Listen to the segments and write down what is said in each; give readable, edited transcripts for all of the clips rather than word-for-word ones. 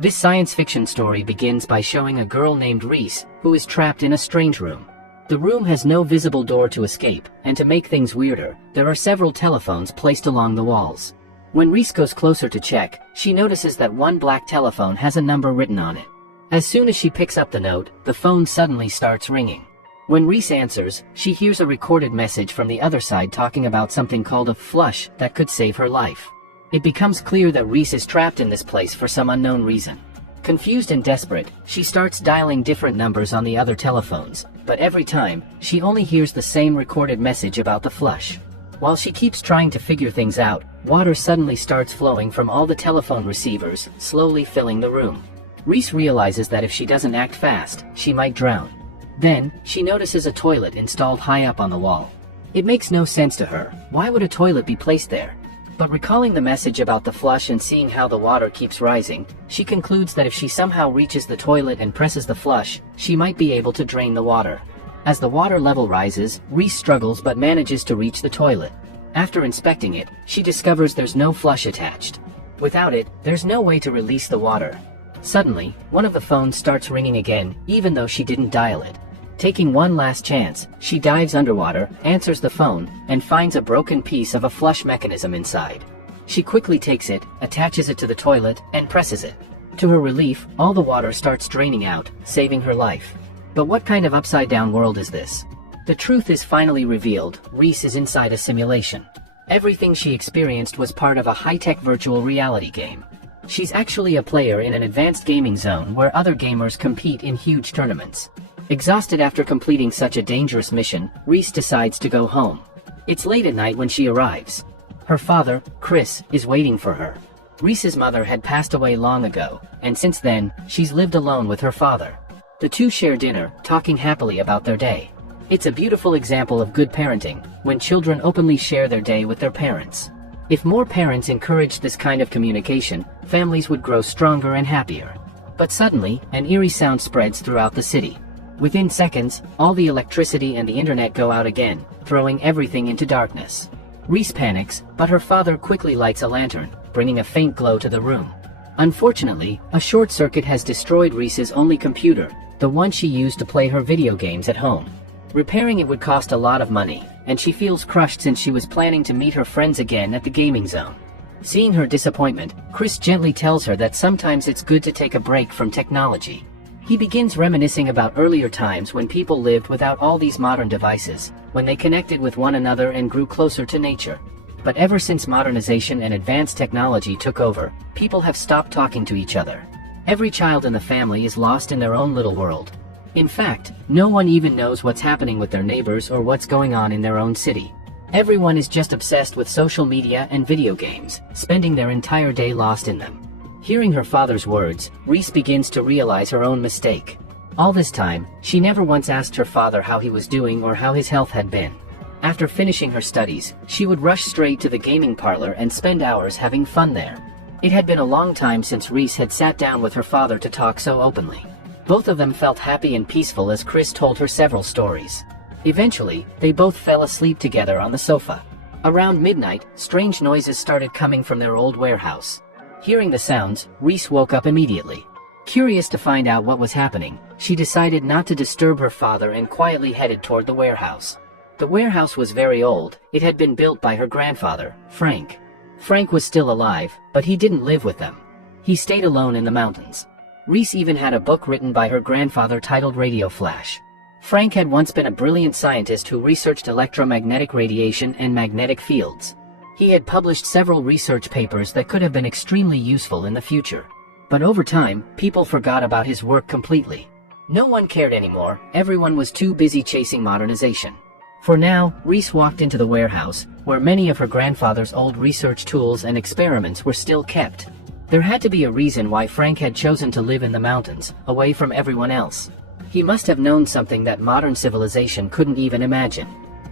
This science fiction story begins by showing a girl named Reese, who is trapped in a strange room. The room has no visible door to escape, and to make things weirder, there are several telephones placed along the walls. When Reese goes closer to check, she notices that one black telephone has a number written on it. As soon as she picks up the note, the phone suddenly starts ringing. When Reese answers, she hears a recorded message from the other side talking about something called a flush that could save her life. It becomes clear that Reese is trapped in this place for some unknown reason. Confused and desperate, she starts dialing different numbers on the other telephones, but every time, she only hears the same recorded message about the flush. While she keeps trying to figure things out, water suddenly starts flowing from all the telephone receivers, slowly filling the room. Reese realizes that if she doesn't act fast, she might drown. Then, she notices a toilet installed high up on the wall. It makes no sense to her. Why would a toilet be placed there? But recalling the message about the flush and seeing how the water keeps rising, she concludes that if she somehow reaches the toilet and presses the flush, she might be able to drain the water. As the water level rises, Reese struggles but manages to reach the toilet. After inspecting it, she discovers there's no flush attached. Without it, there's no way to release the water. Suddenly, one of the phones starts ringing again, even though she didn't dial it. Taking one last chance, she dives underwater, answers the phone, and finds a broken piece of a flush mechanism inside. She quickly takes it, attaches it to the toilet, and presses it. To her relief, all the water starts draining out, saving her life. But what kind of upside-down world is this? The truth is finally revealed. Reese is inside a simulation. Everything she experienced was part of a high-tech virtual reality game. She's actually a player in an advanced gaming zone where other gamers compete in huge tournaments. Exhausted after completing such a dangerous mission, Reese decides to go home. It's late at night when she arrives. Her father, Chris, is waiting for her. Reese's mother had passed away long ago, and since then, she's lived alone with her father. The two share dinner, talking happily about their day. It's a beautiful example of good parenting, when children openly share their day with their parents. If more parents encouraged this kind of communication, families would grow stronger and happier. But suddenly, an eerie sound spreads throughout the city. Within seconds, all the electricity and the internet go out again, throwing everything into darkness. Reese panics, but her father quickly lights a lantern, bringing a faint glow to the room. Unfortunately, a short circuit has destroyed Reese's only computer, the one she used to play her video games at home. Repairing it would cost a lot of money, and she feels crushed since she was planning to meet her friends again at the gaming zone. Seeing her disappointment, Chris gently tells her that sometimes it's good to take a break from technology. He begins reminiscing about earlier times when people lived without all these modern devices, when they connected with one another and grew closer to nature. But ever since modernization and advanced technology took over, people have stopped talking to each other. Every child in the family is lost in their own little world. In fact, no one even knows what's happening with their neighbors or what's going on in their own city. Everyone is just obsessed with social media and video games, spending their entire day lost in them. Hearing her father's words, Reese begins to realize her own mistake. All this time, she never once asked her father how he was doing or how his health had been. After finishing her studies, she would rush straight to the gaming parlor and spend hours having fun there. It had been a long time since Reese had sat down with her father to talk so openly. Both of them felt happy and peaceful as Chris told her several stories. Eventually, they both fell asleep together on the sofa. Around midnight, strange noises started coming from their old warehouse. Hearing the sounds, Reese woke up immediately. Curious to find out what was happening, she decided not to disturb her father and quietly headed toward the warehouse. The warehouse was very old. It had been built by her grandfather, Frank. Frank was still alive, but he didn't live with them. He stayed alone in the mountains. Reese even had a book written by her grandfather titled Radioflash. Frank had once been a brilliant scientist who researched electromagnetic radiation and magnetic fields. He had published several research papers that could have been extremely useful in the future. But over time, people forgot about his work completely. No one cared anymore. Everyone was too busy chasing modernization. For now, Reese walked into the warehouse, where many of her grandfather's old research tools and experiments were still kept. There had to be a reason why Frank had chosen to live in the mountains, away from everyone else. He must have known something that modern civilization couldn't even imagine.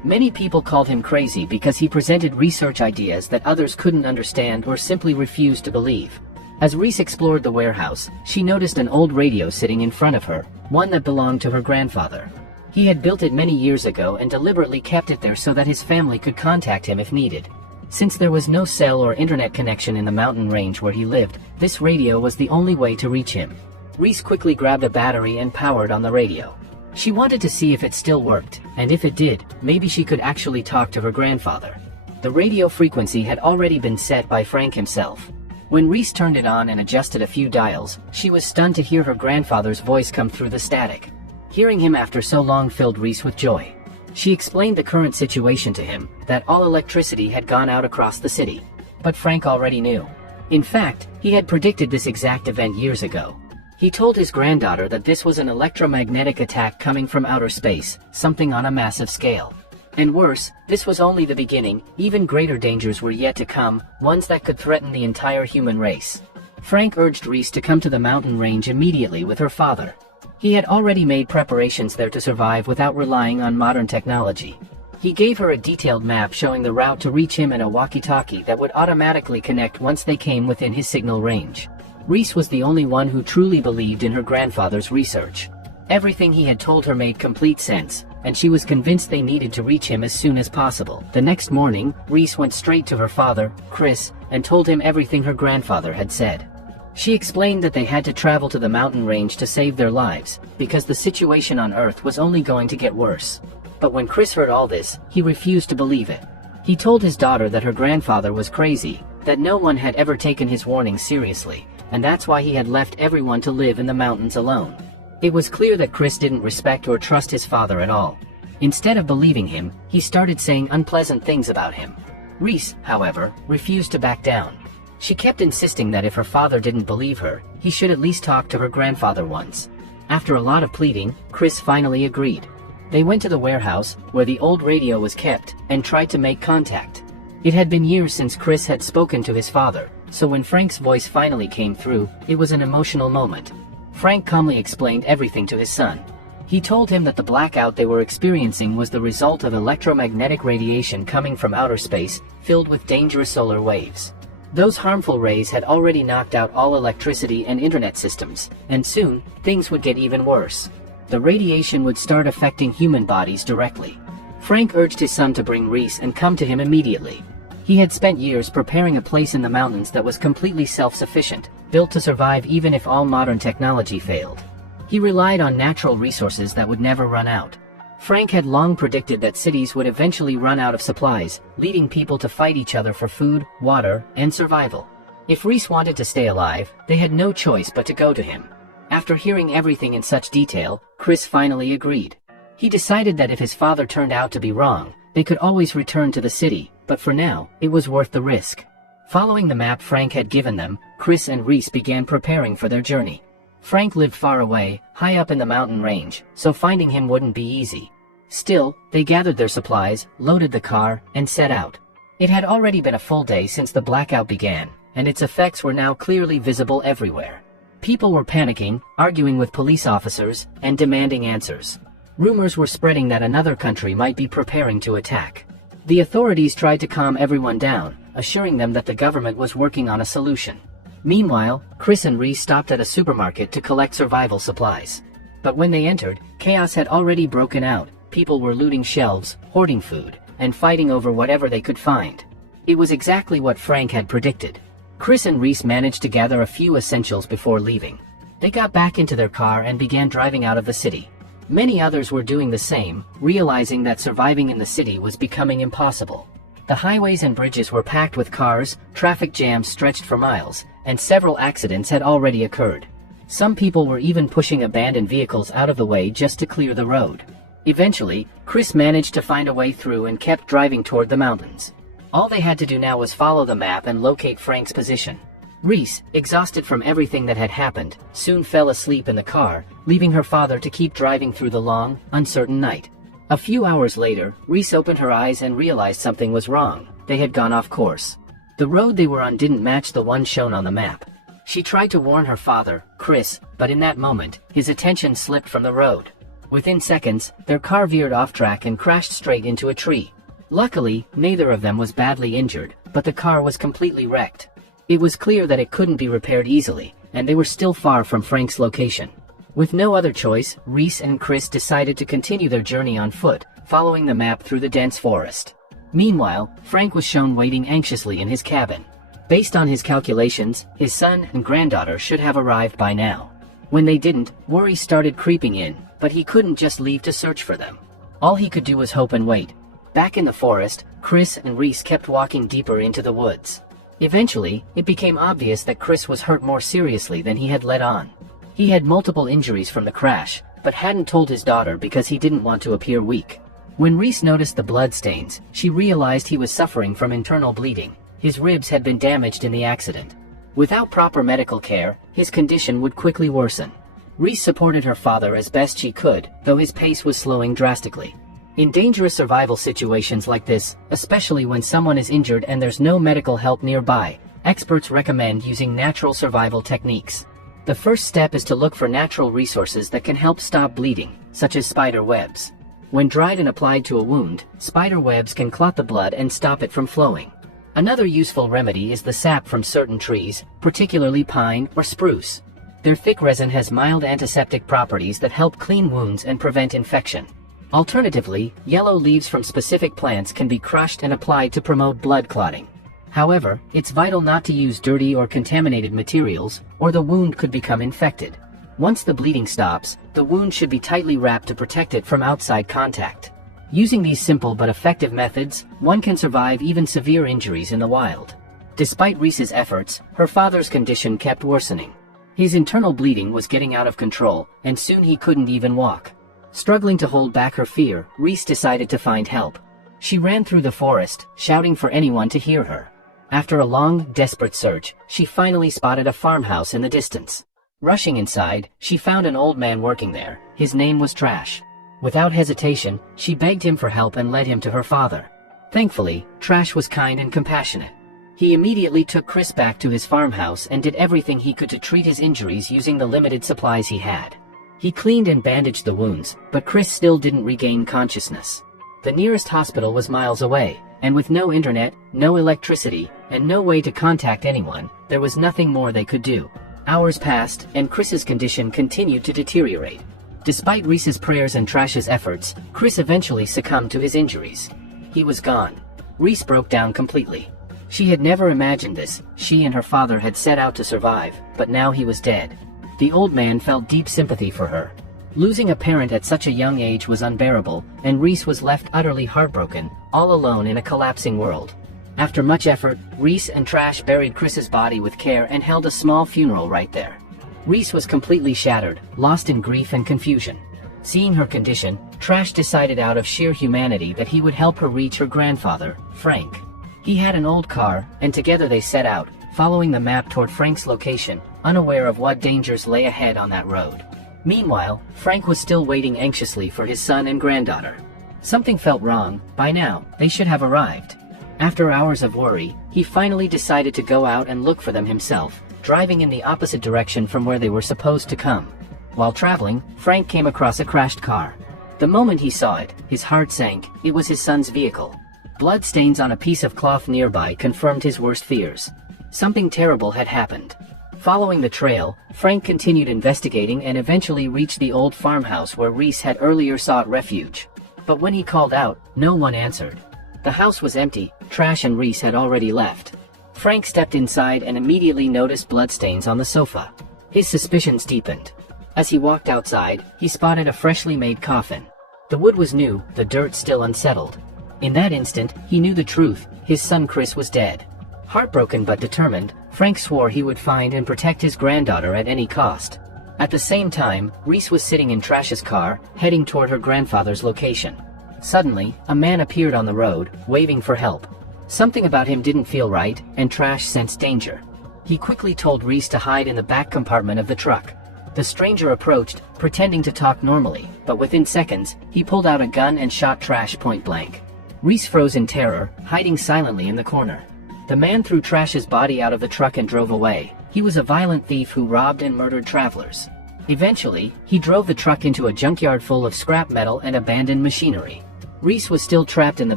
Many people called him crazy because he presented research ideas that others couldn't understand or simply refused to believe. As Reese explored the warehouse, she noticed an old radio sitting in front of her, one that belonged to her grandfather. He had built it many years ago and deliberately kept it there so that his family could contact him if needed. Since there was no cell or internet connection in the mountain range where he lived, this radio was the only way to reach him. Reese quickly grabbed a battery and powered on the radio. She wanted to see if it still worked, and if it did, maybe she could actually talk to her grandfather. The radio frequency had already been set by Frank himself. When Reese turned it on and adjusted a few dials, she was stunned to hear her grandfather's voice come through the static. Hearing him after so long filled Reese with joy. She explained the current situation to him, that all electricity had gone out across the city. But Frank already knew. In fact, he had predicted this exact event years ago. He told his granddaughter that this was an electromagnetic attack coming from outer space, something on a massive scale. And worse, this was only the beginning. Even greater dangers were yet to come, ones that could threaten the entire human race. Frank urged Reese to come to the mountain range immediately with her father. He had already made preparations there to survive without relying on modern technology. He gave her a detailed map showing the route to reach him and a walkie-talkie that would automatically connect once they came within his signal range. Reese was the only one who truly believed in her grandfather's research. Everything he had told her made complete sense, and she was convinced they needed to reach him as soon as possible. The next morning, Reese went straight to her father, Chris, and told him everything her grandfather had said. She explained that they had to travel to the mountain range to save their lives, because the situation on Earth was only going to get worse. But when Chris heard all this, he refused to believe it. He told his daughter that her grandfather was crazy, that no one had ever taken his warnings seriously, and that's why he had left everyone to live in the mountains alone. It was clear that Chris didn't respect or trust his father at all. Instead of believing him, he started saying unpleasant things about him. Reese, however, refused to back down. She kept insisting that if her father didn't believe her, he should at least talk to her grandfather once. After a lot of pleading, Chris finally agreed. They went to the warehouse, where the old radio was kept, and tried to make contact. It had been years since Chris had spoken to his father, so when Frank's voice finally came through, it was an emotional moment. Frank calmly explained everything to his son. He told him that the blackout they were experiencing was the result of electromagnetic radiation coming from outer space, filled with dangerous solar waves. Those harmful rays had already knocked out all electricity and internet systems, and soon, things would get even worse. The radiation would start affecting human bodies directly. Frank urged his son to bring Reese and come to him immediately. He had spent years preparing a place in the mountains that was completely self-sufficient, built to survive even if all modern technology failed. He relied on natural resources that would never run out. Frank had long predicted that cities would eventually run out of supplies, leading people to fight each other for food, water, and survival. If Reese wanted to stay alive, they had no choice but to go to him. After hearing everything in such detail, Chris finally agreed. He decided that if his father turned out to be wrong, they could always return to the city, but for now, it was worth the risk. Following the map Frank had given them, Chris and Reese began preparing for their journey. Frank lived far away, high up in the mountain range, so finding him wouldn't be easy. Still, they gathered their supplies, loaded the car, and set out. It had already been a full day since the blackout began, and its effects were now clearly visible everywhere. People were panicking, arguing with police officers, and demanding answers. Rumors were spreading that another country might be preparing to attack. The authorities tried to calm everyone down, assuring them that the government was working on a solution. Meanwhile, Chris and Reese stopped at a supermarket to collect survival supplies. But when they entered, chaos had already broken out. People were looting shelves, hoarding food, and fighting over whatever they could find. It was exactly what Frank had predicted. Chris and Reese managed to gather a few essentials before leaving. They got back into their car and began driving out of the city. Many others were doing the same, realizing that surviving in the city was becoming impossible. The highways and bridges were packed with cars, traffic jams stretched for miles, and several accidents had already occurred. Some people were even pushing abandoned vehicles out of the way just to clear the road. Eventually, Chris managed to find a way through and kept driving toward the mountains. All they had to do now was follow the map and locate Frank's position. Reese, exhausted from everything that had happened, soon fell asleep in the car, leaving her father to keep driving through the long, uncertain night. A few hours later, Reese opened her eyes and realized something was wrong. They had gone off course. The road they were on didn't match the one shown on the map. She tried to warn her father, Chris, but in that moment, his attention slipped from the road. Within seconds, their car veered off track and crashed straight into a tree. Luckily, neither of them was badly injured, but the car was completely wrecked. It was clear that it couldn't be repaired easily, and they were still far from Frank's location. With no other choice, Reese and Chris decided to continue their journey on foot, following the map through the dense forest. Meanwhile, Frank was shown waiting anxiously in his cabin. Based on his calculations, his son and granddaughter should have arrived by now. When they didn't, worry started creeping in, but he couldn't just leave to search for them. All he could do was hope and wait. Back in the forest, Chris and Reese kept walking deeper into the woods. Eventually, it became obvious that Chris was hurt more seriously than he had let on. He had multiple injuries from the crash, but hadn't told his daughter because he didn't want to appear weak. When Reese noticed the bloodstains, she realized he was suffering from internal bleeding. His ribs had been damaged in the accident. Without proper medical care, his condition would quickly worsen. Reese supported her father as best she could, though his pace was slowing drastically. In dangerous survival situations like this, especially when someone is injured and there's no medical help nearby, experts recommend using natural survival techniques. The first step is to look for natural resources that can help stop bleeding, such as spider webs. When dried and applied to a wound, spider webs can clot the blood and stop it from flowing. Another useful remedy is the sap from certain trees, particularly pine or spruce. Their thick resin has mild antiseptic properties that help clean wounds and prevent infection. Alternatively, yellow leaves from specific plants can be crushed and applied to promote blood clotting. However, it's vital not to use dirty or contaminated materials, or the wound could become infected. Once the bleeding stops, the wound should be tightly wrapped to protect it from outside contact. Using these simple but effective methods, one can survive even severe injuries in the wild. Despite Reese's efforts, her father's condition kept worsening. His internal bleeding was getting out of control, and soon he couldn't even walk. Struggling to hold back her fear, Reese decided to find help. She ran through the forest, shouting for anyone to hear her. After a long, desperate search, she finally spotted a farmhouse in the distance. Rushing inside, she found an old man working there. His name was Trash. Without hesitation, she begged him for help and led him to her father. Thankfully, Trash was kind and compassionate. He immediately took Chris back to his farmhouse and did everything he could to treat his injuries using the limited supplies he had. He cleaned and bandaged the wounds, but Chris still didn't regain consciousness. The nearest hospital was miles away, and with no internet, no electricity, and no way to contact anyone, there was nothing more they could do. Hours passed, and Chris's condition continued to deteriorate. Despite Reese's prayers and Trash's efforts, Chris eventually succumbed to his injuries. He was gone. Reese broke down completely. She had never imagined this. She and her father had set out to survive, but now he was dead. The old man felt deep sympathy for her. Losing a parent at such a young age was unbearable, and Reese was left utterly heartbroken, all alone in a collapsing world. After much effort, Reese and Trash buried Chris's body with care and held a small funeral right there. Reese was completely shattered, lost in grief and confusion. Seeing her condition, Trash decided out of sheer humanity that he would help her reach her grandfather, Frank. He had an old car, and together they set out, following the map toward Frank's location, unaware of what dangers lay ahead on that road. Meanwhile, Frank was still waiting anxiously for his son and granddaughter. Something felt wrong. By now, they should have arrived. After hours of worry, he finally decided to go out and look for them himself, driving in the opposite direction from where they were supposed to come. While traveling, Frank came across a crashed car. The moment he saw it, his heart sank. It was his son's vehicle. Blood stains on a piece of cloth nearby confirmed his worst fears. Something terrible had happened. Following the trail, Frank continued investigating and eventually reached the old farmhouse where Reese had earlier sought refuge. But when he called out, no one answered. The house was empty. Trash and Reese had already left. Frank stepped inside and immediately noticed bloodstains on the sofa. His suspicions deepened. As he walked outside, he spotted a freshly made coffin. The wood was new, the dirt still unsettled. In that instant, he knew the truth. His son Chris was dead. Heartbroken but determined, Frank swore he would find and protect his granddaughter at any cost. At the same time, Reese was sitting in Trash's car, heading toward her grandfather's location. Suddenly, a man appeared on the road, waving for help. Something about him didn't feel right, and Trash sensed danger. He quickly told Reese to hide in the back compartment of the truck. The stranger approached, pretending to talk normally, but within seconds, he pulled out a gun and shot Trash point blank. Reese froze in terror, hiding silently in the corner. The man threw Trash's body out of the truck and drove away. He was a violent thief who robbed and murdered travelers. Eventually, he drove the truck into a junkyard full of scrap metal and abandoned machinery. Reese was still trapped in the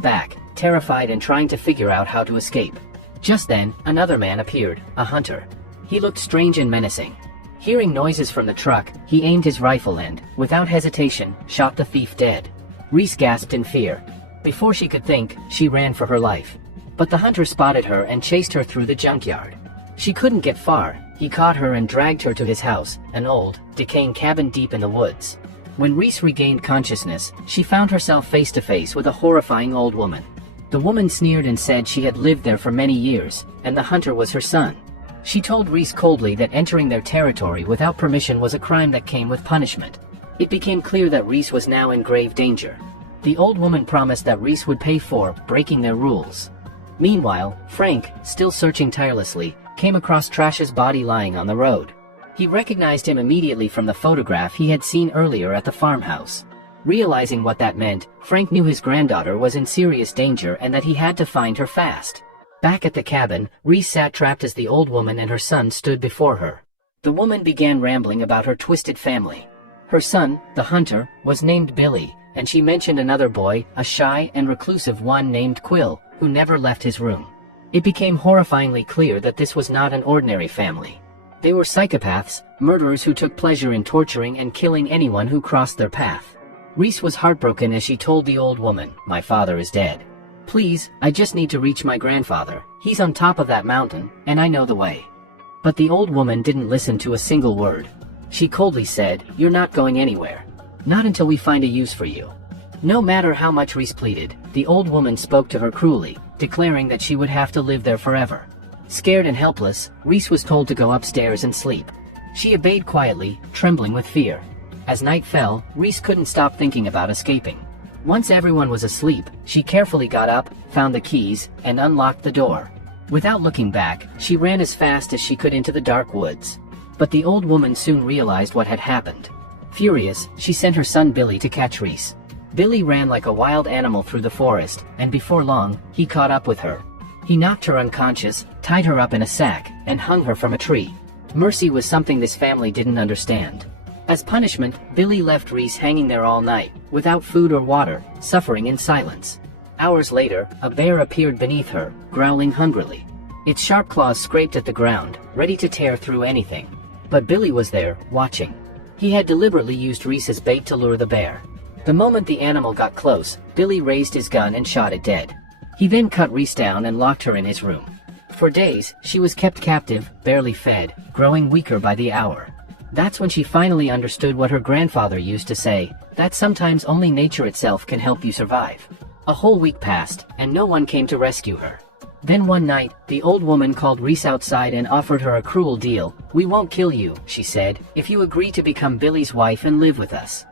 back, terrified and trying to figure out how to escape. Just then, another man appeared, a hunter. He looked strange and menacing. Hearing noises from the truck, he aimed his rifle and, without hesitation, shot the thief dead. Reese gasped in fear. Before she could think, she ran for her life. But the hunter spotted her and chased her through the junkyard. She couldn't get far. He caught her and dragged her to his house, an old, decaying cabin deep in the woods. When Reese regained consciousness, she found herself face to face with a horrifying old woman. The woman sneered and said she had lived there for many years, and the hunter was her son. She told Reese coldly that entering their territory without permission was a crime that came with punishment. It became clear that Reese was now in grave danger. The old woman promised that Reese would pay for breaking their rules. Meanwhile, Frank, still searching tirelessly, came across Trash's body lying on the road. He recognized him immediately from the photograph he had seen earlier at the farmhouse. Realizing what that meant, Frank knew his granddaughter was in serious danger and that he had to find her fast. Back at the cabin, Reese sat trapped as the old woman and her son stood before her. The woman began rambling about her twisted family. Her son, the hunter, was named Billy, and she mentioned another boy, a shy and reclusive one named Quill, who never left his room. It became horrifyingly clear that this was not an ordinary family. They were psychopaths, murderers who took pleasure in torturing and killing anyone who crossed their path. Reese was heartbroken as she told the old woman, "My father is dead. Please, I just need to reach my grandfather. He's on top of that mountain, and I know the way." But the old woman didn't listen to a single word. She coldly said, "You're not going anywhere. Not until we find a use for you." No matter how much Reese pleaded, the old woman spoke to her cruelly, declaring that she would have to live there forever. Scared and helpless, Reese was told to go upstairs and sleep. She obeyed quietly, trembling with fear. As night fell, Reese couldn't stop thinking about escaping. Once everyone was asleep, she carefully got up, found the keys, and unlocked the door. Without looking back, she ran as fast as she could into the dark woods. But the old woman soon realized what had happened. Furious, she sent her son Billy to catch Reese. Billy ran like a wild animal through the forest, and before long, he caught up with her. He knocked her unconscious, tied her up in a sack, and hung her from a tree. Mercy was something this family didn't understand. As punishment, Billy left Reese hanging there all night, without food or water, suffering in silence. Hours later, a bear appeared beneath her, growling hungrily. Its sharp claws scraped at the ground, ready to tear through anything. But Billy was there, watching. He had deliberately used Reese as bait to lure the bear. The moment the animal got close, Billy raised his gun and shot it dead. He then cut Reese down and locked her in his room. For days, she was kept captive, barely fed, growing weaker by the hour. That's when she finally understood what her grandfather used to say, that sometimes only nature itself can help you survive. A whole week passed, and no one came to rescue her. Then one night, the old woman called Reese outside and offered her a cruel deal. "We won't kill you," she said, "if you agree to become Billy's wife and live with us."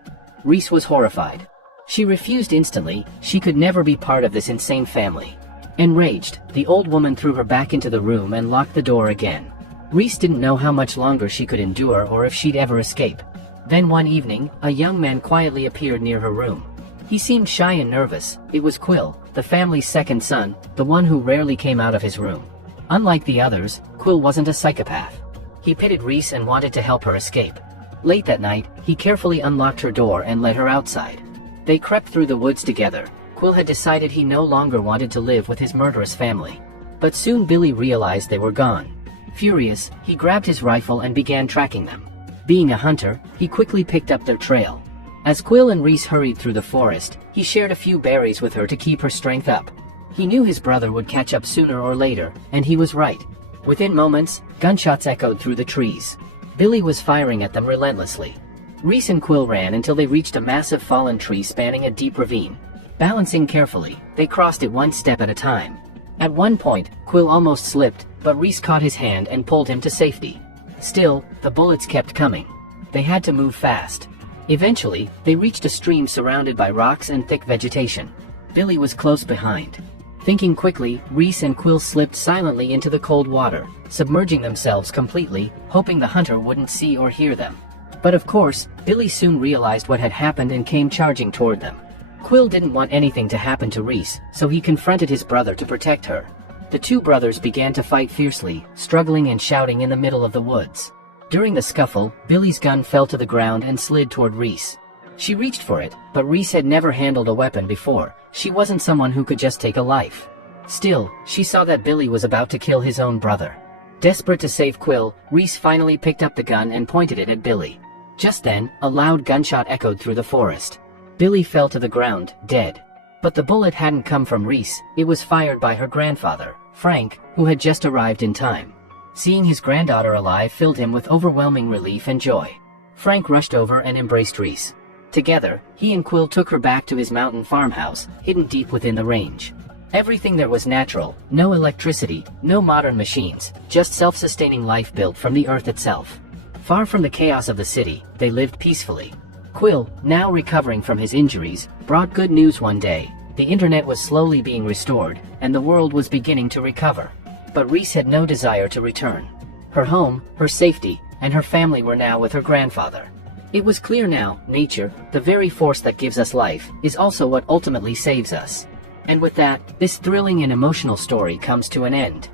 Reese was horrified. She refused instantly. She could never be part of this insane family. Enraged, the old woman threw her back into the room and locked the door again. Reese didn't know how much longer she could endure or if she'd ever escape. Then one evening, a young man quietly appeared near her room. He seemed shy and nervous. It was Quill, the family's second son, the one who rarely came out of his room. Unlike the others, Quill wasn't a psychopath. He pitied Reese and wanted to help her escape. Late that night, he carefully unlocked her door and led her outside. They crept through the woods together. Quill had decided he no longer wanted to live with his murderous family. But soon Billy realized they were gone. Furious, he grabbed his rifle and began tracking them. Being a hunter, he quickly picked up their trail. As Quill and Reese hurried through the forest, he shared a few berries with her to keep her strength up. He knew his brother would catch up sooner or later, and he was right. Within moments, gunshots echoed through the trees. Billy was firing at them relentlessly. Reese and Quill ran until they reached a massive fallen tree spanning a deep ravine. Balancing carefully, they crossed it one step at a time. At one point, Quill almost slipped, but Reese caught his hand and pulled him to safety. Still, the bullets kept coming. They had to move fast. Eventually, they reached a stream surrounded by rocks and thick vegetation. Billy was close behind. Thinking quickly, Reese and Quill slipped silently into the cold water, submerging themselves completely, hoping the hunter wouldn't see or hear them. But of course, Billy soon realized what had happened and came charging toward them. Quill didn't want anything to happen to Reese, so he confronted his brother to protect her. The two brothers began to fight fiercely, struggling and shouting in the middle of the woods. During the scuffle, Billy's gun fell to the ground and slid toward Reese. She reached for it, but Reese had never handled a weapon before. She wasn't someone who could just take a life. Still, she saw that Billy was about to kill his own brother. Desperate to save Quill, Reese finally picked up the gun and pointed it at Billy. Just then, a loud gunshot echoed through the forest. Billy fell to the ground, dead. But the bullet hadn't come from Reese, it was fired by her grandfather, Frank, who had just arrived in time. Seeing his granddaughter alive filled him with overwhelming relief and joy. Frank rushed over and embraced Reese. Together, he and Quill took her back to his mountain farmhouse, hidden deep within the range. Everything there was natural, no electricity, no modern machines, just self-sustaining life built from the earth itself. Far from the chaos of the city, they lived peacefully. Quill, now recovering from his injuries, brought good news one day. The internet was slowly being restored, and the world was beginning to recover. But Reese had no desire to return. Her home, her safety, and her family were now with her grandfather. It was clear now, nature, the very force that gives us life, is also what ultimately saves us. And with that, this thrilling and emotional story comes to an end.